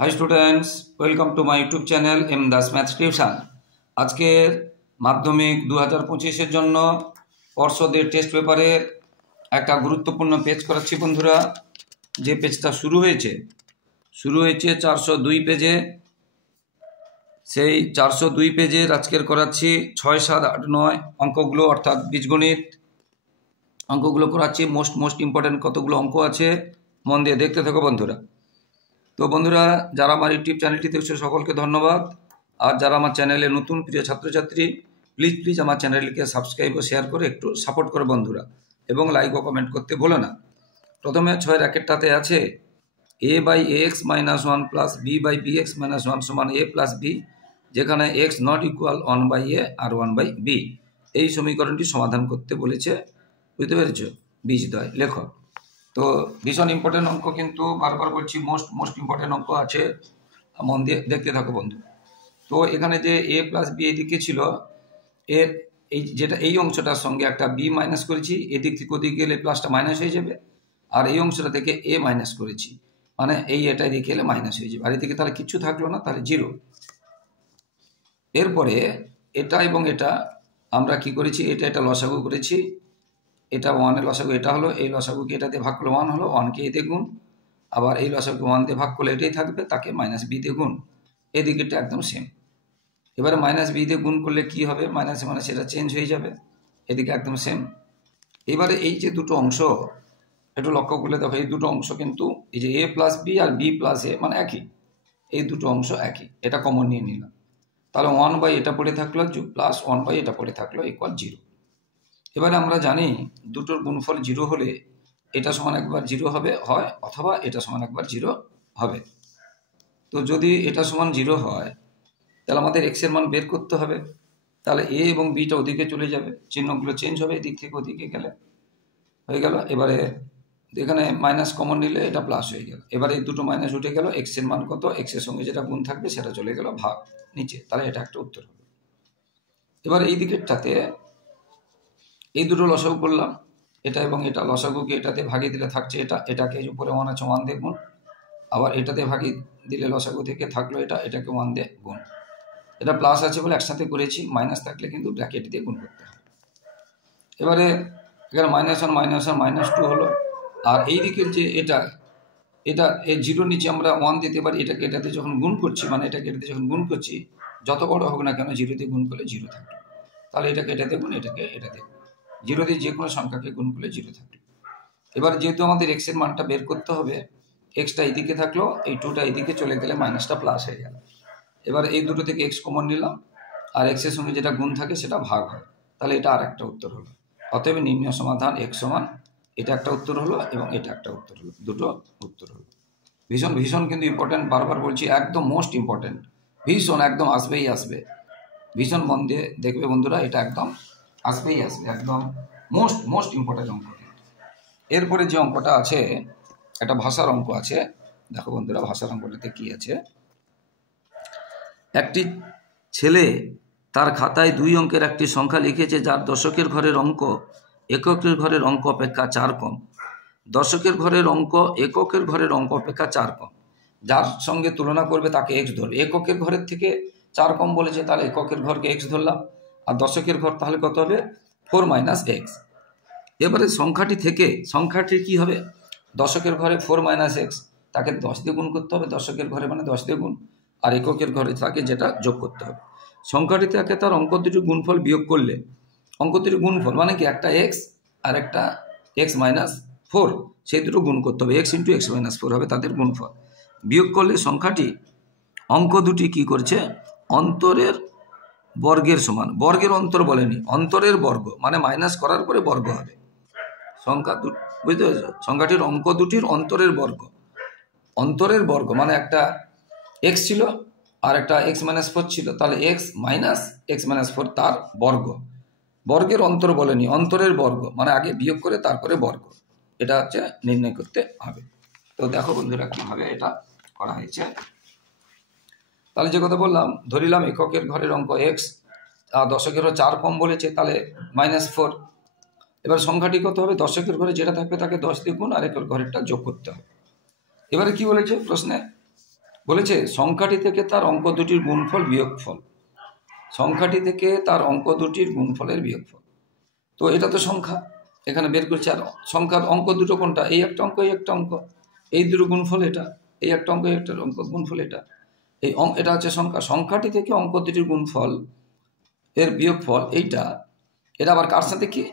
High students, welcome to my YouTube channel M Das maths tuition. আজকের মাধ্যমিক 2025-এর জন্য পর্ষদের test পেপারের একটা গুরুত্বপূর্ণ পেজ করাচ্ছি বন্ধুরা। যে পেজটা শুরু হয়েছে 402 পেজে। সেই 402 পেজের আজকের করাচ্ছি 6, 7, 8, 9 অঙ্কগুলো, অর্থাৎ বীজগণিত অঙ্কগুলো করাচ্ছি। মোস্ট ইম্পর্টেন্ট কতগুলো অঙ্ক আছে, মন দিয়ে দেখতে থাকো বন্ধুরা। তো বন্ধুরা, যারা আমার ইউটিউব চ্যানেলটি দেখছো সকলকে ধন্যবাদ। আর যারা আমার চ্যানেলে নতুন প্রিয় ছাত্রছাত্রী, প্লিজ আমার চ্যানেলকে সাবস্ক্রাইব ও শেয়ার করে একটু সাপোর্ট করো বন্ধুরা, এবং লাইক ও কমেন্ট করতে ভুলো না। প্রথমে 6 র্যাকেটটাতে আছে a/ax-1 প্লাস b/bx - 1 সমান a প্লাস b, যেখানে x নট ইকুয়াল 1/a আর 1/b। এই সমীকরণটি সমাধান করতে বলেছে, বুঝতে পেরেছ? বীজদ্বয় লেখক। তো ভীষণ ইম্পর্টেন্ট অঙ্ক, কিন্তু বারবার বলছি মোস্ট ইম্পর্টেন্ট অঙ্ক আছে, মন দিয়ে দেখতে থাকো বন্ধু। তো এখানে যে a প্লাস বি এদিকে ছিল, এর এই অংশটার সঙ্গে একটা b মাইনাস করেছি, এদিক থেকে ওদিকে গেলে প্লাসটা মাইনাস হয়ে যাবে। আর এই অংশটা থেকে a মাইনাস করেছি, মানে এটা এদিকে এলে মাইনাস হয়ে যাবে। আর এদিকে তাহলে কিচ্ছু থাকলো না, তাহলে 0। এরপরে এটা এবং এটা আমরা কি করেছি, এটা লসাগু করেছি। এটা 1-এর লসাগু এটা হলো, এই লসাগুকে এটা দিয়ে ভাগ করলে 1 হলো, 1কে এ দিয়ে গুণ। আবার এই লসাগুকে 1 দিয়ে ভাগ করলে এটাই থাকবে, তাকে মাইনাস বি দিয়ে গুণ। এদিকেটা একদম সেম। এবারে মাইনাস বি দিয়ে গুণ করলে কি হবে, মাইনাসে মানে সেটা চেঞ্জ হয়ে যাবে, এদিকে একদম সেম। এবারে এই যে দুটো অংশ একটু লক্ষ্য করলে দেখো, এই দুটো অংশ কিন্তু এই যে a প্লাস বি আর b প্লাস এ মানে একই, এই দুটো অংশ একই, এটা কমন নিয়ে নিলাম। তাহলে 1/, এটা পড়ে থাকলো প্লাস 1/, এটা পড়ে থাকলো ইকুয়াল 0। এবারে আমরা জানি দুটোর গুণফল 0 হলে এটা সমান একবার 0 হবে হয়, অথবা এটা সমান একবার 0 হবে। তো যদি এটা সমান 0 হয়, তাহলে আমাদের x এর মান বের করতে হবে। তাহলে a এবং bটা ওদিকে চলে যাবে, চিহ্নগুলো চেঞ্জ হবে, এদিক থেকে ওদিকে গেলে হয়ে গেল। এবারে এখানে মাইনাস কমন নিলে এটা প্লাস হয়ে গেল। এবারে এই দুটো মাইনাস উঠে গেল, x এর মান কত, x এর সঙ্গে যেটা গুণ থাকবে সেটা চলে গেল ভাগ নিচে, তাহলে এটা একটা উত্তর হবে। এবার এই দিকেরটাতে এই দুটো লসাগু করলাম, এটা এবং এটা লসাগুকে এটাতে ভাগিয়ে দিলে থাকছে এটাকে উপরে 1 আছে 1 দিয়ে গুণ। আবার এটাতে ভাগিয়ে দিলে লসাগু থেকে থাকলো এটাকে 1 দিয়ে গুণ। এটা প্লাস আছে বলে একসাথে করেছি, মাইনাস থাকলে কিন্তু ব্র্যাকেট দিয়ে গুণ করতে হবে। এবারে এখানে -1 -1 -2 হলো। আর এই দিকের যে এটা এই 0 নিচে আমরা 1 দিতে পারি, এটাকে এটাতে যখন গুণ করছি, মানে এটাকে এটাতে যখন গুণ করছি, যত বড় হোক না কেন 0 দিয়ে গুণ করলে 0 থাকবে। তাহলে এটাকে এটাতে গুণ, এটাকে এটাতে গুণ, 0 দিয়ে যে কোনো সংখ্যাকে গুণ করলে 0 থাকবে। এবার যেহেতু আমাদের x এর মানটা বের করতে হবে, xটা এইদিকে থাকলো, এই 2টা এইদিকে চলে গেলে মাইনাসটা প্লাস হয়ে গেল। এবার এই দুটো থেকে x কমন নিলাম, আর x এর সঙ্গে যেটা গুণ থাকে সেটা ভাগ হয়, তাহলে এটা আর একটা উত্তর হলো। অতএব নির্ণয় সমাধান x সমান, এটা একটা উত্তর হলো এবং এটা একটা উত্তর হলো, দুটো উত্তর হলো। ভীষণ কিন্তু ইম্পর্টেন্ট, বারবার বলছি, একদম মোস্ট ইম্পর্টেন্ট, ভীষণ একদম আসবেই আসবে। ভীষণ মন দিয়ে দেখবে বন্ধুরা, এটা একদম আসবেই আসবে, একদম মোস্ট ইম্পর্টেন্ট অঙ্ক। এরপরে যে অঙ্কটা আছে, একটা ভাষার অঙ্ক আছে। দেখো বন্ধুরা, ভাষার অঙ্কটাতে কি আছে। একটি ছেলে তার খাতায় 2 অঙ্কের একটি সংখ্যা লিখেছে, যার দশকের ঘরের অঙ্ক এককের ঘরের অঙ্ক অপেক্ষা 4 কম। দশকের ঘরের অঙ্ক এককের ঘরের অঙ্ক অপেক্ষা 4 কম। যার সঙ্গে তুলনা করবে তাকে x ধরবে। এককের ঘরের থেকে 4 কম বলেছে, তাহলে এককের ঘরকে x ধরলাম, আর দশকের ঘর তাহলে কত হবে, 4 - x। এবারে সংখ্যাটি কি হবে, দশকের ঘরে 4 - x, তাকে 10 দিয়ে গুণ করতে হবে, দশকের ঘরে মানে 10 দিয়ে গুণ, আর এককের ঘরে তাকে যেটা যোগ করতে হবে। সংখ্যাটি থেকে তার অঙ্ক দুটির গুণফল বিয়োগ করলে, অঙ্ক দুটির গুণফল মানে কি, একটা x আর একটা x-4, সেই দুটো গুণ করতে হবে, x × x-4 হবে তাদের গুণফল। বিয়োগ করলে সংখ্যাটি অঙ্ক দুটি কি করছে, অন্তরের বর্গের সমান। বর্গের অন্তর বলেনি, অন্তরের বর্গ, মানে মাইনাস করার পরে বর্গ হবে। বুঝতে পেরেছ, সংখ্যাটির অঙ্ক দুটির অন্তরের বর্গ মানে একটা x ছিল আর একটা x-4 ছিল, তাহলে x-4 তার বর্গ। বর্গের অন্তর বলেনি, অন্তরের বর্গ মানে আগে বিয়োগ করে তারপরে বর্গ, এটা হচ্ছে নির্ণয় করতে হবে। তো দেখো বন্ধুরা কিভাবে এটা করা হয়েছে। তাহলে যে কথা বললাম, ধরিলাম এককের ঘরের অঙ্ক x, আর দশকের ঘরে 4 কম বলেছে, তাহলে -4। এবার সংখ্যাটি কত হবে, দশকের ঘরে যেটা থাকবে তাকে 10 দিয়ে গুণ, আর একের ঘরেরটা যোগ করতে হবে। এবারে কি বলেছে প্রশ্নে, বলেছে সংখ্যাটি থেকে তার অঙ্ক দুটির গুণফল বিয়োগফল, সংখ্যাটি থেকে তার অঙ্ক দুটির গুণফলের বিয়োগফল। তো এটা তো সংখ্যা এখানে বের করছে, আর সংখ্যার অঙ্ক দুটো কোনটা, এই একটা অঙ্ক এই একটা অঙ্ক, এই দুটো গুণফল এটা, এই একটা অঙ্ক এই একটা অঙ্ক গুণফল এটা, এই এটা হচ্ছে সংখ্যা। সংখ্যাটি থেকে অঙ্ক দুটির গুণফল এর বিয়োগফল এইটা, এটা আবার কার সাথে কি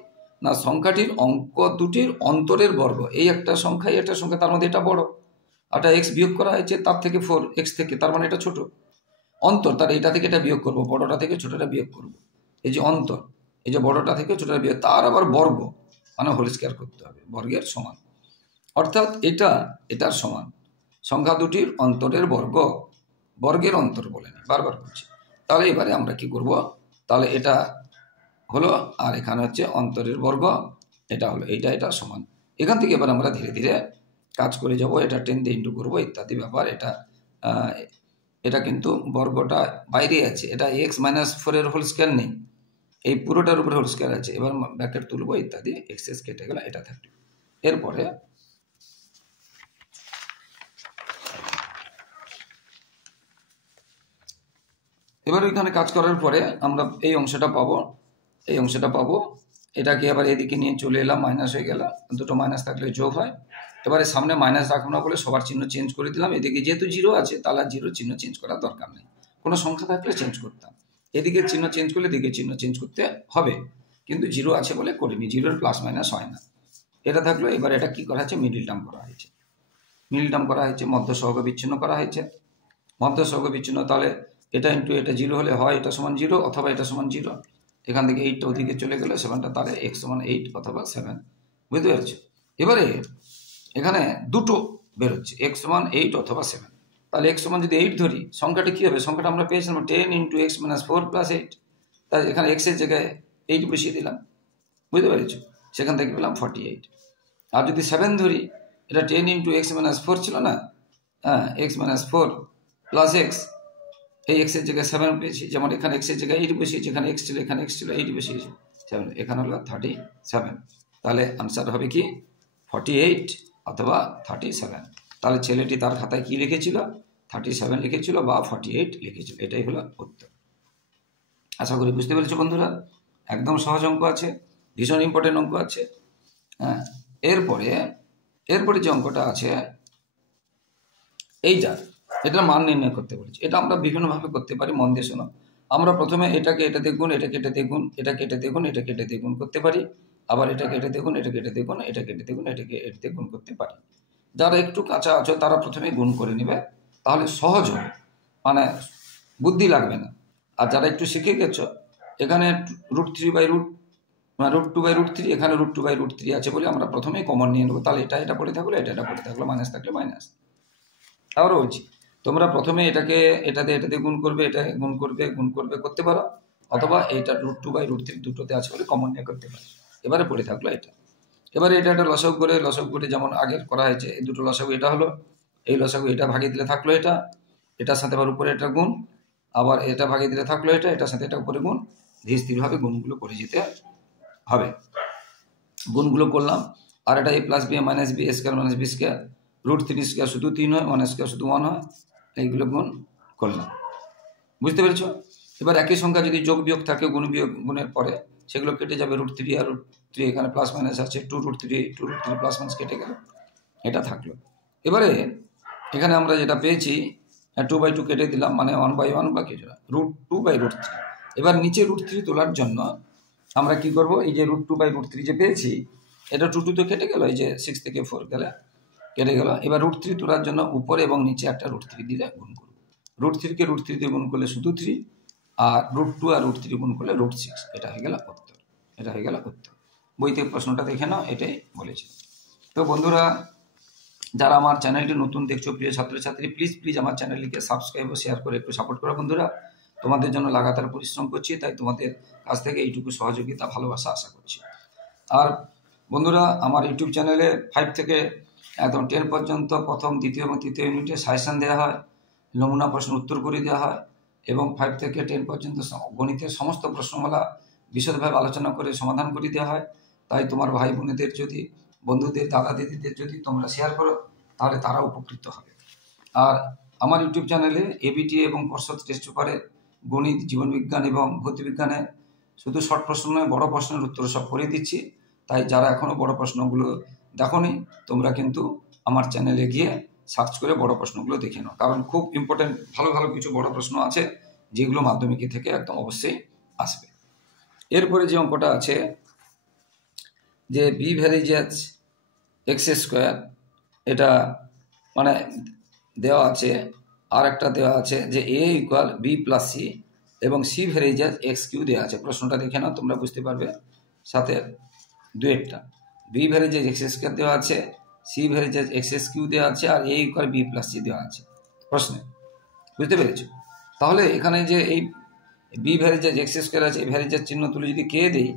না, সংখ্যাটির অঙ্ক দুটির অন্তরের বর্গ, এই একটা সংখ্যা এই একটা সংখ্যা, তার মধ্যে এটা বড়, এটা এক্স বিয়োগ করা হয়েছে তার থেকে 4x থেকে, তার মানে এটা ছোট অন্তর, তার এইটা থেকে এটা বিয়োগ করবো, বড়টা থেকে ছোটটা বিয়োগ করব, এই যে অন্তর, এই যে বড়টা থেকে ছোটটা বিয়োগ, তার আবার বর্গ মানে হোল স্কয়ার করতে হবে, বর্গের সমান, অর্থাৎ এটা এটার সমান, সংখ্যা দুটির অন্তরের বর্গ, বর্গের অন্তর বলে না, বারবার করছি। তাহলে এবারে আমরা কি করব, তাহলে এটা হলো, আর এখানে হচ্ছে অন্তরের বর্গ, এটা হলো, এইটা এটা সমান। এখান থেকে এবার আমরা ধীরে ধীরে কাজ করে যাব, এটা 10 দিয়ে ইন্টু করবো ইত্যাদি ব্যাপার। এটা কিন্তু বর্গটা বাইরে আছে, এটা x-4 এর হোল স্কয়ার নেই, এই পুরোটার উপরে হোল স্কয়ার আছে। এবার ব্র্যাকেট তুলবো ইত্যাদি, এক্স কেটে গেল, এটা থাকলো। এরপরে এবার ওইখানে কাজ করার পরে আমরা এই অংশটা পাবো, এই অংশটা পাবো, এটাকে আবার এদিকে নিয়ে চলে এলাম, মাইনাস হয়ে গেল, দুটো মাইনাস থাকলে যোগ হয়। এবারে সামনে মাইনাস রাখবো না বলে সবার চিহ্ন চেঞ্জ করে দিলাম, এদিকে যেহেতু জিরো আছে তাহলে জিরো চিহ্ন চেঞ্জ করার দরকার নেই, কোনো সংখ্যা থাকলে চেঞ্জ করতাম, এদিকে চিহ্ন চেঞ্জ করলে এদিকে চিহ্ন চেঞ্জ করতে হবে, কিন্তু জিরো আছে বলে করিনি, জিরোর প্লাস মাইনাস হয় না। এটা থাকলো। এবার এটা কি করা হয়েছে, মিডিল টার্ম করা হয়েছে, মিডিল টার্ম করা হয়েছে, মধ্য সহগ বিচ্ছিন্ন করা হয়েছে, মধ্য সহগ বিচ্ছিন্ন, তাহলে এটা ইন্টু এটা জিরো হলে হয় এটা সমান জিরো অথবা এটা সমান জিরো, এখান থেকে 8টা ওদিকে চলে গেলে 7টা, তাহলে এক্স সমান 8 অথবা 7, বুঝতে পেরেছো? এবারে এখানে দুটো বেরোচ্ছে, এক্স সমান 8 অথবা 7, তাহলে এক্স সমান যদি 8 ধরি, সংখ্যাটা কি হবে, সংখ্যাটা আমরা পেয়েছিলাম 10 ইন্টু x - 4 + 8, তাই এখানে x এর জায়গায় 8 বসিয়ে দিলাম, বুঝতে পেরেছো? সেখান থেকে পেলাম 48। আর যদি 7 ধরি, এটা 10 ইন্টু x - 4 ছিল না, হ্যাঁ, x - 4 + x, এই x এর জায়গায় 7 পেয়েছি, যেমন এখানে x এর জায়গায় 8 বসিয়েছি, এখানে x ছিল, এখানে x ছিল, 8 বসিয়েছি, 7, এখানে হলো 37, তাহলে আনসার হবে কি 48 অথবা 37। তাহলে ছেলেটি তার খাতায় কি লিখেছিল, 37 লিখেছিল বা 48 লিখেছিল, এটাই হলো উত্তর। আশা করি বুঝতে পেরেছো বন্ধুরা, একদম সহজ অঙ্ক আছে, ভীষণ ইম্পর্টেন্ট অঙ্ক আছে। হ্যাঁ, এরপরে যে অঙ্কটা আছে এইটা, এটার মান নির্ণয় করতে বলেছি। এটা আমরা বিভিন্নভাবে করতে পারি, মন দিয়ে শোনো। আমরা প্রথমে এটাকে এটা দেখুন, এটা কেটে দেখুন, এটা কেটে দেখুন, এটা কেটে দেখুন করতে পারি, আবার এটা কেটে দেখুন, এটা কেটে দেখুন, এটা কেটে দেখুন, এটাকে এটা গুণ করতে পারি। যারা একটু কাঁচা আছো তারা প্রথমে গুণ করে নেবে, তাহলে সহজ হবে, মানে বুদ্ধি লাগবে না। আর যারা একটু শিখে গেছো, এখানে √2/√3, এখানে √2/√3 আছে বলে আমরা প্রথমেই কমন নিয়ে নেবো, তাহলে এটা পড়ে থাকলো, এটা পড়ে থাকলো, মাইনাস থাকলে মাইনাস। আবারও বলছি, তোমরা প্রথমে এটাতে গুণ করবে, এটা গুণ করবে করতে পারো, অথবা এটা √2/√3 দুটোতে আছে বলে কমন নিয়ে করতে পারো। এবারে পড়ে থাকলো এটা। এবারে এটা একটা লসাগু করে যেমন আগের করা হয়েছে, এই দুটো লসাগু এটা হলো, এই লসাগু এটা ভাগিয়ে দিলে থাকলো এটা, এটার সাথে আবার উপরে এটা গুণ, আবার এটা ভাগিয়ে দিলে থাকলো এটা, এটার সাথে এটা উপরে গুণ, ধীরে স্থিরভাবে গুণগুলো করে যেতে হবে। গুণগুলো করলাম, আর এটা a + b - b square - b square, √3 square শুধু 3 হয়, 1 স্কয়ার শুধু 1 হয়, এইগুলো গুণ করলাম, বুঝতে পেরেছো? এবার একই সংখ্যা যদি যোগ বিয়োগ থাকে, গুণের পরে সেগুলো কেটে যাবে, √3 আর √3, এখানে প্লাস মাইনাস আছে, 2√3 প্লাস মাইনাস কেটে গেল, এটা থাকলো। এবারে এখানে আমরা যেটা পেয়েছি 2/2 কেটে দিলাম, মানে 1/1 বা কিছু না, √2/√3। এবার নিচে √3 তোলার জন্য আমরা কি করব, এই যে √2/√3 যে পেয়েছি, এটা 2 তো কেটে গেল, এই যে 6 থেকে 4 গেলে কেটে গেল। এবার √3 তোলার জন্য উপরে এবং নিচে একটা √3 দিয়ে গুণ করব। √3 কে √3 দিয়ে গুণ করলে শুধু 3, আর √2 আর √3 গুণ করলে √6, এটা হয়ে গেল উত্তর, এটা হয়ে গেল উত্তর। বইতে প্রশ্নটা দেখে নাও, এটাই বলেছে। তো বন্ধুরা, যারা আমার চ্যানেলটি নতুন দেখছো, প্রিয় ছাত্রছাত্রী, প্লিজ আমার চ্যানেলটিকে সাবস্ক্রাইব ও শেয়ার করে একটু সাপোর্ট করো বন্ধুরা। তোমাদের জন্য লাগাতার পরিশ্রম করছি, তাই তোমাদের কাছ থেকে এইটুকু সহযোগিতা, ভালোবাসা আশা করছি। আর বন্ধুরা, আমার ইউটিউব চ্যানেলে 5 থেকে একদম 10 পর্যন্ত প্রথম, দ্বিতীয় এবং তৃতীয় ইউনিটে সাজেশন দেওয়া হয়, নমুনা প্রশ্ন উত্তর করে দেওয়া হয়, এবং 5 থেকে 10 পর্যন্ত গণিতের সমস্ত প্রশ্নমালা বিশদভাবে আলোচনা করে সমাধান করে দেওয়া হয়। তাই তোমার ভাই বোনেদের যদি, বন্ধুদের, দাদা দিদিদের যদি তোমরা শেয়ার করো, তাহলে তারা উপকৃত হবে। আর আমার ইউটিউব চ্যানেলে এবিটি এবং পর্ষদ টেস্ট পেপারে গণিত, জীবনবিজ্ঞান এবং ভৌতবিজ্ঞানে শুধু শর্ট প্রশ্ন নয়, বড় প্রশ্নের উত্তর সব করে দিচ্ছি। তাই যারা এখনও বড় প্রশ্নগুলো দেখোনি, তোমরা কিন্তু আমার চ্যানেলে গিয়ে সার্চ করে বড় প্রশ্নগুলো দেখে নাও, কারণ খুব ইম্পর্টেন্ট ভালো ভালো কিছু বড় প্রশ্ন আছে যেগুলো মাধ্যমিক থেকে একদম অবশ্যই আসবে। এরপরে যে অঙ্কটা আছে যে বি ভ্যারিজেস এক্স স্কোয়ার, এটা মানে দেওয়া আছে। আর একটা দেওয়া আছে যে A equal B plus C এবং সি ভ্যারিজেস এক্স কিউ দেওয়া আছে। প্রশ্নটা দেখে নাও, তোমরা বুঝতে পারবে। সাথে দুয়েরটা বি ভ্যারিজেস এক্স স্কোয়ার দেওয়া আছে, C varies x S Q দেওয়া আছে, আর A equal B plus C দেওয়া আছে প্রশ্নে। বুঝতে পেরেছ? তাহলে এখানে যে এই বি ভ্যারিজেস এক্স স্কোয়ার আছে, এই ভ্যারিজেস চিহ্ন তুলে যদি কে দিই,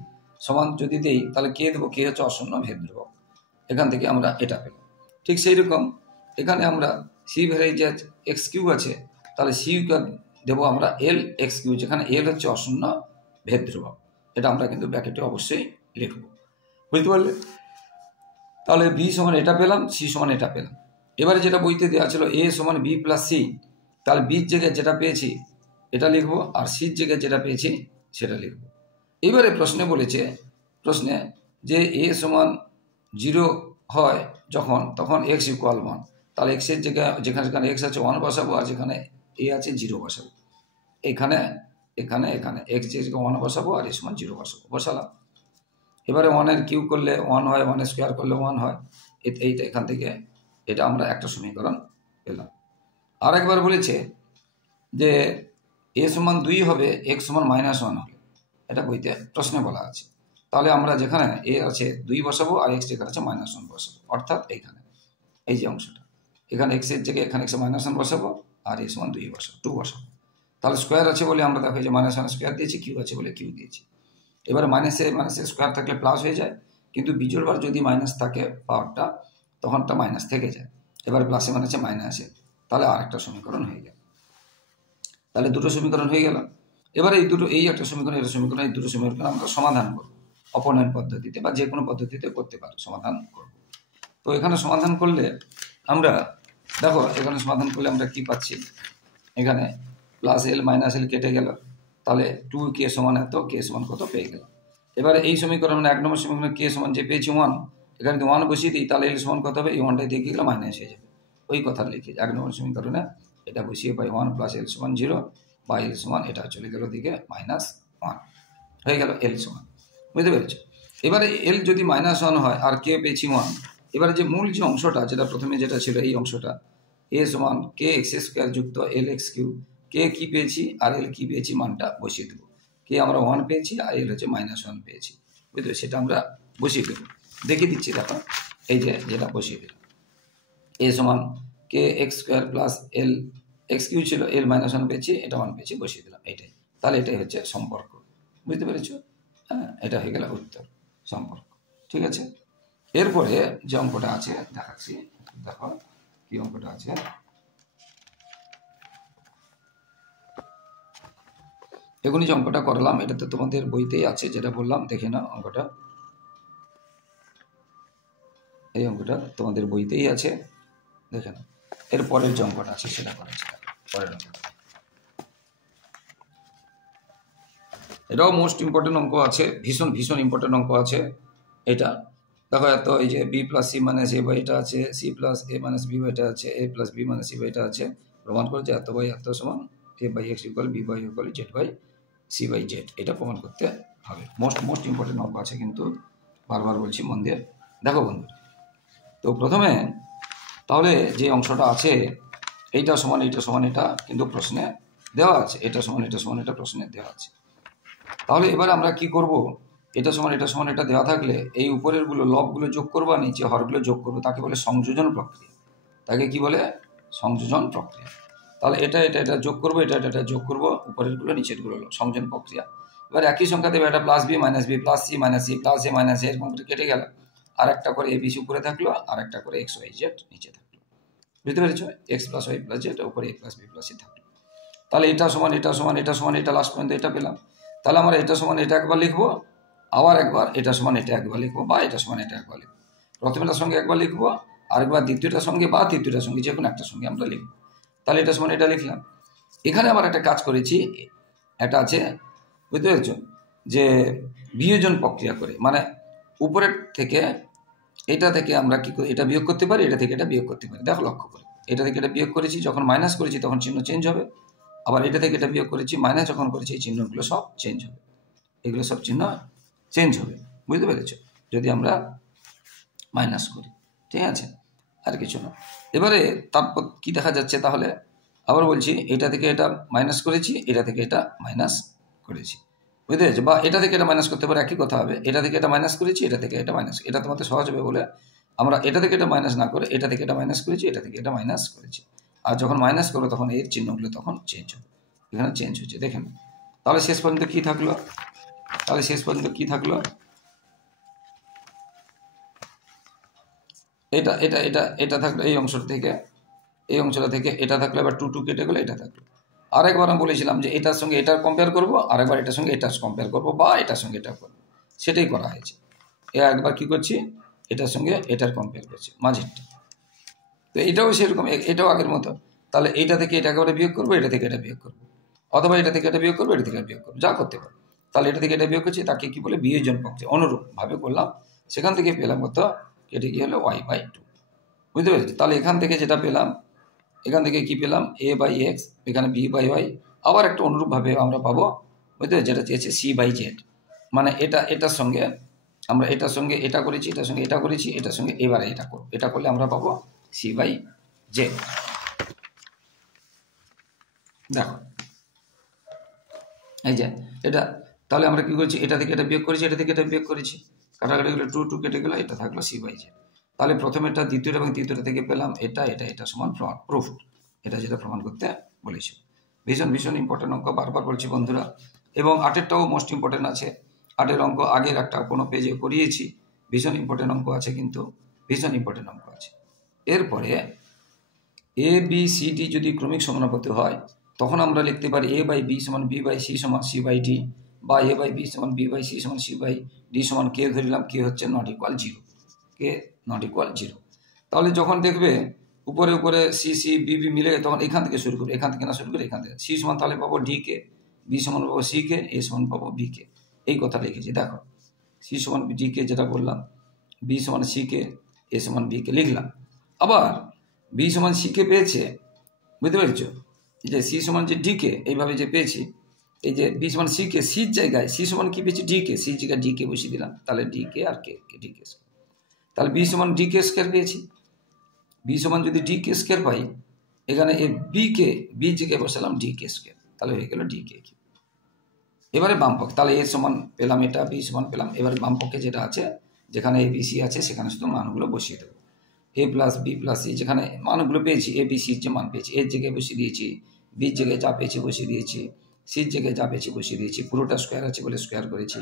সমান যদি দেই, তাহলে কে দেবো? কে হচ্ছে অশূন্য ভেদ ধ্রুবক। এখান থেকে আমরা এটা পেলাম। ঠিক সেই রকম এখানে আমরা সি ভ্যারিজেস এক্স কিউ আছে, তাহলে সি দেবো আমরা এল এক্স কিউ, যেখানে এল হচ্ছে অশূন্য ভেদ ধ্রুবক। এটা আমরা কিন্তু ব্র্যাকেটে অবশ্যই লিখব। বুঝতে পারলে? তাহলে বি সমান এটা পেলাম, সি সমান এটা পেলাম। এবারে যেটা বইতে দেওয়া ছিল এ সমান বি প্লাস সি, তাহলে বির জায়গায় যেটা পেয়েছি এটা লিখবো, আর সির জায়গায় যেটা পেয়েছি সেটা লিখবো। এবারে প্রশ্নে বলেছে, প্রশ্নে যে এ সমান 0 হয় যখন, তখন এক্স ইকুয়াল 1, তাহলে এক্সের জায়গায় যেখানে যেখানে এক্স আছে 1 বসাবো, আর যেখানে এ আছে 0 বসাবো। এখানে এখানে এখানে এক্স জায়গায় 1 বসাবো, আর এ সমান 0 বসাবো, বসালাম। এবারে 1-এর কিউ করলে 1 হয়, 1-এর স্কোয়ার করলে 1 হয়। এইটা এখান থেকে এটা আমরা একটা সমীকরণ পেলাম। আর একবার বলেছে যে এ সমান 2 হবে এক্স সমান -1 হবে, এটা বইতে প্রশ্নে বলা আছে। তাহলে আমরা যেখানে এ আছে 2 বসাবো, আর এক্স যেখানে আছে -1 বসাবো, অর্থাৎ এইখানে এই যে অংশটা, এখানে এক্সের জায়গায় এখানে এক্স -1 বসাবো, আর এ সমান 2 বসাবো, 2 বসাবো। তাহলে স্কোয়ার আছে বলে আমরা দেখো যে -1 স্কোয়ার দিয়েছি, কিউ আছে বলে কিউ দিয়েছি। এবারে মাইনাসে স্কোয়ার থাকলে প্লাস হয়ে যায়, কিন্তু বিজোড় বার যদি মাইনাস থাকে পাওয়ারটা, তখনটা মাইনাস থেকে যায়। এবার প্লাসে মাইনাসে মাইনাসে, তাহলে আরেকটা সমীকরণ হয়ে গেল। তাহলে দুটো সমীকরণ হয়ে গেল। এবার এই দুটো, এই একটা সমীকরণ, এটা সমীকরণ, এই দুটো সমীকরণ আমরা সমাধান করব অপনয়ন পদ্ধতিতে, বা যে কোনো পদ্ধতিতে করতে পারো, সমাধান করব। তো এখানে সমাধান করলে আমরা দেখো, এখানে সমাধান করলে আমরা কি পাচ্ছি, এখানে প্লাস এল মাইনাস এল কেটে গেল, তাহলে 2k সমান এত, কে সমান কত পেয়ে গেল। এবারে এই সমীকরণ মানে 1 নম্বর সমীকরণ কে সমান যে পেয়েছি 1, এখানে যদি 1 বসিয়ে দিই, তাহলে এল সমান কত হবে, এই 1টাই দিয়ে গেলে মাইনাস হয়ে যাবে। ওই কথা লিখি 1 নম্বর সমীকরণে এটা বসিয়ে পাই 1 প্লাস এল সমান 0, বা এল সমান এটা চলে গেল দিকে -1 হয়ে গেল এল সমান। বুঝতে পেরেছ? এবারে এল যদি -1 হয় আর কে পেয়েছি 1, এবারে যে মূল যে অংশটা, যেটা প্রথমে যেটা ছিল এই অংশটা, এ সমান কে এক্স স্কোয়ার যুক্ত এল এক্স কিউ, কে কি পেয়েছি আর এল কি পেয়েছি মানটা বসিয়ে দেবো। কে আমরা 1 পেয়েছি, আর এল হচ্ছে -1 পেয়েছি। বুঝতে, সেটা আমরা বসিয়ে দেবো। দেখিয়ে দিচ্ছি, দেখো এই যে যেটা বসিয়ে দিলাম, এ সমান কে x square plus L X Q ছিল, এল -1 পেয়েছি, এটা 1 পেয়েছি, বসিয়ে দিলাম এইটাই। তাহলে এটাই হচ্ছে সম্পর্ক। বুঝতে পেরেছো? হ্যাঁ, এটা হয়ে গেল উত্তর, সম্পর্ক। ঠিক আছে? এরপরে যে অঙ্কটা আছে দেখাচ্ছি, দেখো কি অঙ্কটা আছে। এগুলি যে অঙ্কটা করলাম, এটা তো তোমাদের বইতেই আছে, যেটা বললাম, দেখে নাও অঙ্কটা। এই অঙ্কটা তোমাদের বইতেই আছে, দেখে নাও। এর পরের যে অঙ্কটা আছে সেটা করেছি, পরের অঙ্কটা। এটাও মোস্ট ইম্পর্টেন্ট অঙ্ক আছে, ভীষণ ভীষণ ইম্পর্টেন্ট অঙ্ক আছে এটা। দেখো এত, এই যে b plus c minus a by এটা আছে, c plus a minus b by এটা আছে, a plus b minus c by এটা আছে, প্রমাণ করেছে এত বাই এত সমান a by x equal b by equal z by c by z. এটা প্রমাণ করতে হবে। মোস্ট ইম্পর্টেন্ট অঙ্ক আছে, কিন্তু বারবার বলছি মন দিয়ে দেখো বন্ধু। তো প্রথমে তাহলে যে অংশটা আছে, এইটা সমান এইটা সমান এটা, কিন্তু প্রশ্নে দেওয়া আছে, এটা সমান এটা সমান এটা প্রশ্নে দেওয়া আছে। তাহলে এবার আমরা কি করব, এটা সমান এটা সমান এটা দেওয়া থাকলে এই উপরের গুলো লবগুলো যোগ করবো, আর নিচে হরগুলো যোগ করবো, তাকে বলে সংযোজন প্রক্রিয়া। তাকে কি বলে? সংযোজন প্রক্রিয়া। তাহলে এটা এটা এটা যোগ করবো, এটা এটা এটা যোগ করবো, উপরের গুলো নিচের গুলো সংযোজন প্রক্রিয়া। এবার একই সংখ্যা দেবে, এটা plus b minus b plus c minus c plus a minus a, এরকম করে কেটে গেল। আর একটা করে এবিসি উপরে থাকলো, আর একটা করে এক্স ওয়াই জেড নিচে থাকলো। বুঝতে পেরেছো? X plus y plus z উপরে a plus b plus c থাকলো। তাহলে এটা সমান এটা সমান এটা সমান এটা, লাস্ট পর্যন্ত এটা পেলাম। তাহলে আমরা এটা সমান এটা একবার লিখবো, আবার একবার এটা সমান এটা একবার লিখবো, বা এটা সমান এটা একবার লিখবো। প্রথমটার সঙ্গে একবার লিখবো, আরেকবার দ্বিতীয়টার সঙ্গে বা তৃতীয়টার সঙ্গে, যে কোনো একটার সঙ্গে আমরা লিখবো। তাহলে এটা সমান এটা লিখলাম। এখানে আবার একটা কাজ করেছি, একটা আছে, বুঝতে পেরেছ, যে বিয়োজন প্রক্রিয়া করে, মানে উপরের থেকে এটা থেকে আমরা কি করি, এটা বিয়োগ করতে পারি, এটা থেকে এটা বিয়োগ করতে পারি। দেখো লক্ষ্য করে, এটা থেকে এটা বিয়োগ করেছি, যখন মাইনাস করেছি তখন চিহ্ন চেঞ্জ হবে, আবার এটা থেকে এটা বিয়োগ করেছি, মাইনাস যখন করেছি এই চিহ্নগুলো সব চেঞ্জ হবে, এগুলো সব চিহ্ন চেঞ্জ হবে, বুঝতে পেরেছ, যদি আমরা মাইনাস করি। ঠিক আছে, আর কিছু না। এবারে তারপর কি দেখা যাচ্ছে, তাহলে আবার বলছি, এটা থেকে এটা মাইনাস করেছি, এটা থেকে এটা মাইনাস করেছি, বুঝতে পেরেছো, বা এটা থেকে এটা মাইনাস করতে পারে, একই কথা হবে, এটা থেকে এটা মাইনাস করেছি, এটা থেকে এটা মাইনাস, এটা তোমাদের সহজ হবে বলে আমরা এটা থেকে এটা মাইনাস না করে এটা থেকে এটা মাইনাস করেছি, এটা থেকে এটা মাইনাস করেছি। আর যখন মাইনাস করবো তখন এর চিহ্নগুলো তখন চেঞ্জ হবে, এখানে চেঞ্জ হচ্ছে, দেখেন। তাহলে শেষ পর্যন্ত কি থাকলো, এটা এটা এটা এটা থাকলো, এই অংশটা থেকে এটা থাকলো, এবার 2 2 কেটে গেলো, এটা থাকলো। আরেকবার আমি বলেছিলাম যে এটার সঙ্গে এটার কম্পেয়ার করবো, আরেকবার এটার সঙ্গে এটার কম্পেয়ার করবো, বা এটার সঙ্গে এটা করবো, সেটাই করা হয়েছে। একবার কি করছি, এটার সঙ্গে এটার কম্পেয়ার করছি, মাঝেরটা। তো এটাও সেরকম, এটাও আগের মতো। তাহলে এইটা থেকে এটা একেবারে বিয়োগ করবো, এটা থেকে এটা বিয়োগ করবো, অথবা এটা থেকে এটা বিয়োগ করবো, এটা থেকে এটা বিয়োগ করবো, যা করতে পারো। তাহলে এটা থেকে এটা বিয়োগ করছি, তাকে কি বলে, বিয়োজন প্রক্রিয়া, অনুরূপভাবে করলাম। সেখান থেকে পেলাম কত, এটা কি হলো y/2, বুঝতে পেরেছি। তাহলে এখান থেকে যেটা পেলাম, এখান থেকে কি পেলাম, a/x, এখানে b/y, আবার একটা অনুরূপভাবে আমরা পাবো, বুঝতে পেরেছি, যেটা চেয়েছে c/z, মানে এটার সঙ্গে আমরা এটার সঙ্গে এটা করেছি, এটার সঙ্গে এটা করেছি, এটার সঙ্গে এবারে এটা করবো, এটা করলে আমরা পাবো c/z। দেখো এই যে এটা, তাহলে আমরা কি করছি, এটা থেকে এটা বিয়োগ করেছি, এটা থেকে এটা বিয়োগ করেছি, কাটাকাটি গেলে 2 2 কেটে গেলো, এটা থাকলো c/z। তাহলে প্রথমেটা দ্বিতীয়টা এবং তৃতীয়টা থেকে পেলাম এটা সমান প্রুফ, এটা যেটা প্রমাণ করতে বলেছি। ভীষণ ভীষণ ইম্পর্টেন্ট অঙ্ক, বারবার বলছি বন্ধুরা। এবং 8এরটাও মোস্ট ইম্পর্টেন্ট আছে, 8এর অঙ্ক আগের একটা কোনো পেজে করিয়েছি, ভীষণ ইম্পর্টেন্ট অঙ্ক আছে, কিন্তু ভীষণ ইম্পর্টেন্ট অঙ্ক আছে। এরপরে ABCD যদি ক্রমিক সমানুপাতি হয়, তখন আমরা লিখতে পারি a/b সমান b/c সমান c/d, বা a/b সমান b/c সমান c/d সমান k ধরিলাম, k হচ্ছে not equal 0, k not equal 0। তাহলে যখন দেখবে উপরে উপরে সি সি বি বি মিলে, তখন এখান থেকে শুরু করবে, এখান থেকে না শুরু করে এখান থেকে। সি সমান তাহলে পাবো DK, বি সমান পাবো CK, এ সমান পাবো BK, এই কথা লিখেছি। দেখো সি সমান DK যেটা বললাম, বি সমান CK, এ সমান BK লিখলাম। আবার বি সমান CK পেয়েছে, বুঝতে পেরেছ, এই যে সি সমান যে DK এইভাবে যে পেয়েছি, এই যে বি সমান CK, সির জায়গায় সি সমান কি পেয়েছি, DK, সির জায়গায় DK বসিয়ে দিলাম, তাহলে DK আর কে, DK। তাহলে বি সমান DK স্কয়ার পেয়েছি, বি সমান যদি DK স্কয়ার পাই, এখানে এই বি জায়গায় বসালাম DK স্কয়ার, তাহলে হয়ে গেল DK। এবারে বাম পক্ষে, তাহলে এ সমান পেলাম, এটা বি সমান পেলাম। এবারে বাম পক্ষে যেটা আছে, যেখানে ABC আছে, সেখানে শুধু মানগুলো বসিয়ে দেবো, a+b+c, যেখানে মানগুলো পেয়েছি, ABCর যে মান পেয়েছি এর জায়গায় বসিয়ে দিয়েছি, বির জায়গায় যা পেয়েছি বসিয়ে দিয়েছি, সির জায়গায় যা পেয়েছি বসিয়ে দিয়েছি, পুরোটা স্কোয়ার আছে বলে স্কোয়ার করেছি।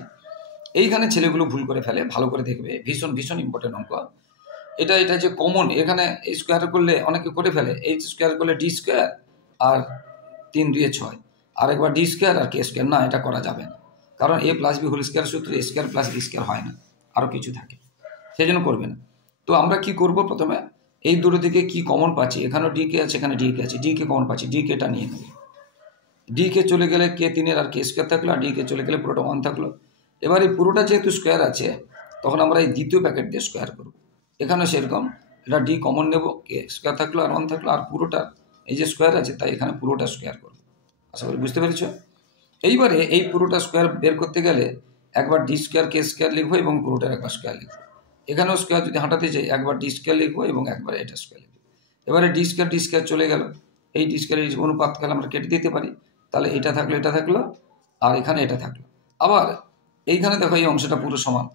এইখানে ছেলেগুলো ভুল করে ফেলে, ভালো করে দেখবে, ভীষণ ভীষণ ইম্পর্টেন্ট অঙ্ক এটা যে কমন, এখানে এই স্কোয়ার করলে অনেকে করে ফেলে, এই স্কোয়ার করলে D স্কোয়ার আর 3 2 6, আরেকবার D স্কোয়ার আর K স্কোয়ার, না, এটা করা যাবে না, কারণ a+b হোল স্কোয়ার সূত্রে a square plus b square হয় না, আরও কিছু থাকে, সেই জন্য করবে না। তো আমরা কি করব, প্রথমে এই দুটো থেকে কি কমন পাচ্ছি, এখানেও DK আছে, এখানে DK আছে, DK কমন পাচ্ছি, DKটা নিয়ে নেব। DK চলে গেলে K3 আর K স্কোয়ার থাকলো, আর DK চলে গেলে পুরোটা 1 থাকলো। এবার এই পুরোটা যেহেতু স্কোয়ার আছে, তখন আমরা এই দ্বিতীয় প্যাকেট দিয়ে স্কোয়ার করব। এখানেও সেরকম, এটা D কমন নেব, K স্কোয়ার থাকলো আর 1 থাকলো, আর পুরোটা এই যে স্কোয়ার আছে, তাই এখানে পুরোটা স্কোয়ার করব। আশা করি বুঝতে পেরেছ। এইবারে এই পুরোটা স্কোয়ার বের করতে গেলে একবার D স্কোয়ার K স্কোয়ার লিখবো এবং পুরোটার একবার স্কোয়ার লিখবো। এখানেও স্কোয়ার যদি হাঁটাতে চাই, একবার D স্কোয়ার লিখবো এবং একবার এটা স্কোয়ার লিখবো। এবারে D স্কোয়ার চলে গেল, এই D স্কোয়ারের অনুপাতকাল আমরা কেটে দিতে পারি, তাহলে এটা থাকলো আর এখানে এটা থাকলো। আবার এইখানে দেখো এই অংশটা পুরো সমান,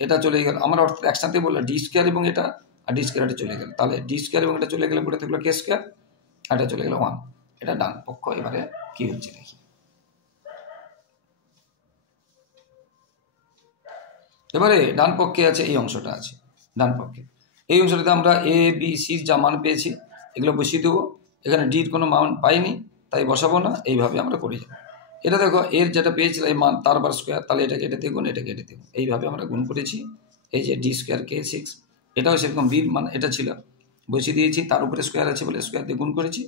এটা চলে গেল, আমরা অর্থাৎ একসাথে বললাম D স্কোয়ার এবং এটা, আর D স্কোয়ার এটা চলে গেল, তাহলে D স্কোয়ার এবং এটা চলে গেলে পুরো থাকলো K স্কোয়ার, আর এটা চলে গেল 1, এটা ডান পক্ষ। এবারে কি হচ্ছে দেখি, এবারে ডান পক্ষে আছে এই অংশটা আছে, ডান পক্ষে এই অংশটাতে আমরা ABC যা মান পেয়েছি এগুলো বসিয়ে দেবো। এখানে ডির কোনো মান পাইনি, তাই বসাবো না, এইভাবে আমরা করে যাবো। এটা দেখো এর যেটা পেয়েছিলাম এই মান, তার বার স্কোয়ার, তাহলে এটাকে এটাতে গুণ, এটাকে এটাতে গুণ, এইভাবে আমরা গুণ করেছি। এই যে D স্কোয়ার K6, এটাও সেরকম বির মান এটা ছিল, বসিয়ে দিয়েছি, তার উপরে স্কোয়ার আছে বলে স্কোয়ার দিয়ে গুণ করেছি,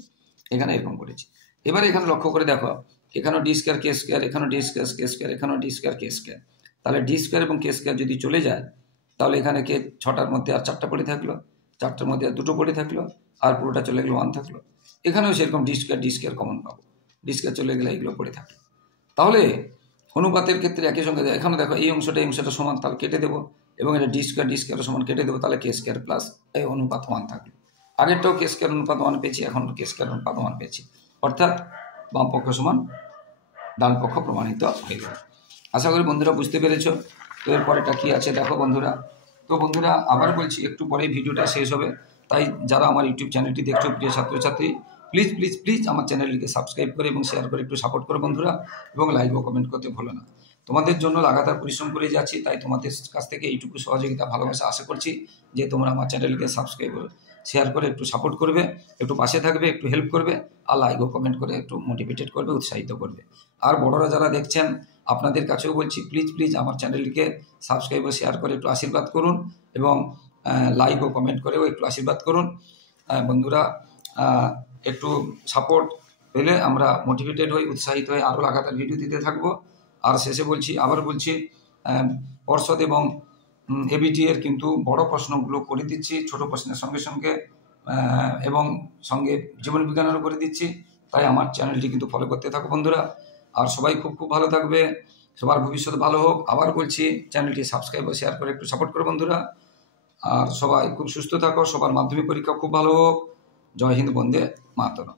এখানে এরকম করেছি। এবারে এখানে লক্ষ্য করে দেখো, এখানেও ডি স্কোয়ার কে স্কোয়ার, এখানেও ডি স্কোয়ার কে স্কোয়ার, এখানেও ডি স্কোয়ার কে স্কোয়ার। তাহলে ডি স্কোয়ার এবং কে স্কোয়ার যদি চলে যায়, তাহলে এখানে কে 6টার মধ্যে আর 4টা পড়ে থাকলো, 4টার মধ্যে আর 2টো পড়ে থাকলো, আর পুরোটা চলে গেলো 1 থাকলো। এখানেও সেরকম ডি স্কোয়ার কমন পাবো, ডি স্কোয়ার চলে গেলে এগুলো পড়ে থাকলো। তাহলে অনুপাতের ক্ষেত্রে একই সঙ্গে এখানে দেখো এই অংশটা সমান, তাহলে কেটে দেবো, এবং এটা ডি স্কোয়ার সমান কেটে দেবো, তাহলে কে স্কোয়ার প্লাস এই অনুপাত 1 থাকলো। আগেরটাও কে স্কোয়ার অনুপাত 1 পেয়েছি, এখন কে স্কোয়ার অনুপাত 1 পেয়েছি, অর্থাৎ বাম পক্ষ সমান ডান পক্ষ প্রমাণিত হয়ে গেল। আশা করি বন্ধুরা বুঝতে পেরেছ। তো এরপরেটা কি আছে দেখো বন্ধুরা। তো বন্ধুরা আবার বলছি, একটু পরে ভিডিওটা শেষ হবে, তাই যারা আমার ইউটিউব চ্যানেলটি দেখছো প্রিয় ছাত্রছাত্রী, প্লিজ প্লিজ প্লিজ আমার চ্যানেলটিকে সাবস্ক্রাইব করে এবং শেয়ার করে একটু সাপোর্ট করো বন্ধুরা, এবং লাইক ও কমেন্ট করতে ভুলো না। তোমাদের জন্য লাগাতার পরিশ্রম করে যাচ্ছি, তাই তোমাদের কাছ থেকে এইটুকু সহযোগিতা ভালোবাসা আশা করছি যে তোমরা আমার চ্যানেলকে সাবস্ক্রাইব করে শেয়ার করে একটু সাপোর্ট করবে, একটু পাশে থাকবে, একটু হেল্প করবে, আর লাইক ও কমেন্ট করে একটু মোটিভেটেড করবে, উৎসাহিত করবে। আর বড়রা যারা দেখছেন আপনাদের কাছেও বলছি, প্লিজ প্লিজ আমার চ্যানেলটিকে সাবস্ক্রাইব ও শেয়ার করে একটু আশীর্বাদ করুন, এবং লাইক ও কমেন্ট করেও একটু আশীর্বাদ করুন বন্ধুরা। একটু সাপোর্ট পেলে আমরা মোটিভেটেড হই, উৎসাহিত হয়ে আরও লাগাতার ভিডিও দিতে থাকবো। আর শেষে বলছি, আবার বলছি, পর্ষদ এবং এবিটি এর কিন্তু বড় প্রশ্নগুলো করে দিচ্ছি ছোট প্রশ্নের সঙ্গে সঙ্গে, এবং সঙ্গে জীবন বিজ্ঞানেরও করে দিচ্ছি, তাই আমার চ্যানেলটি কিন্তু ফলো করতে থাকো বন্ধুরা। আর সবাই খুব খুব ভালো থাকবে, সবার ভবিষ্যৎ ভালো হোক। আবার বলছি, চ্যানেলটি সাবস্ক্রাইব ও শেয়ার করে একটু সাপোর্ট করো বন্ধুরা। আর সবাই খুব সুস্থ থাকো, সবার মাধ্যমিক পরীক্ষা খুব ভালো হোক। জয় হিন্দ, বন্দে মাতরম।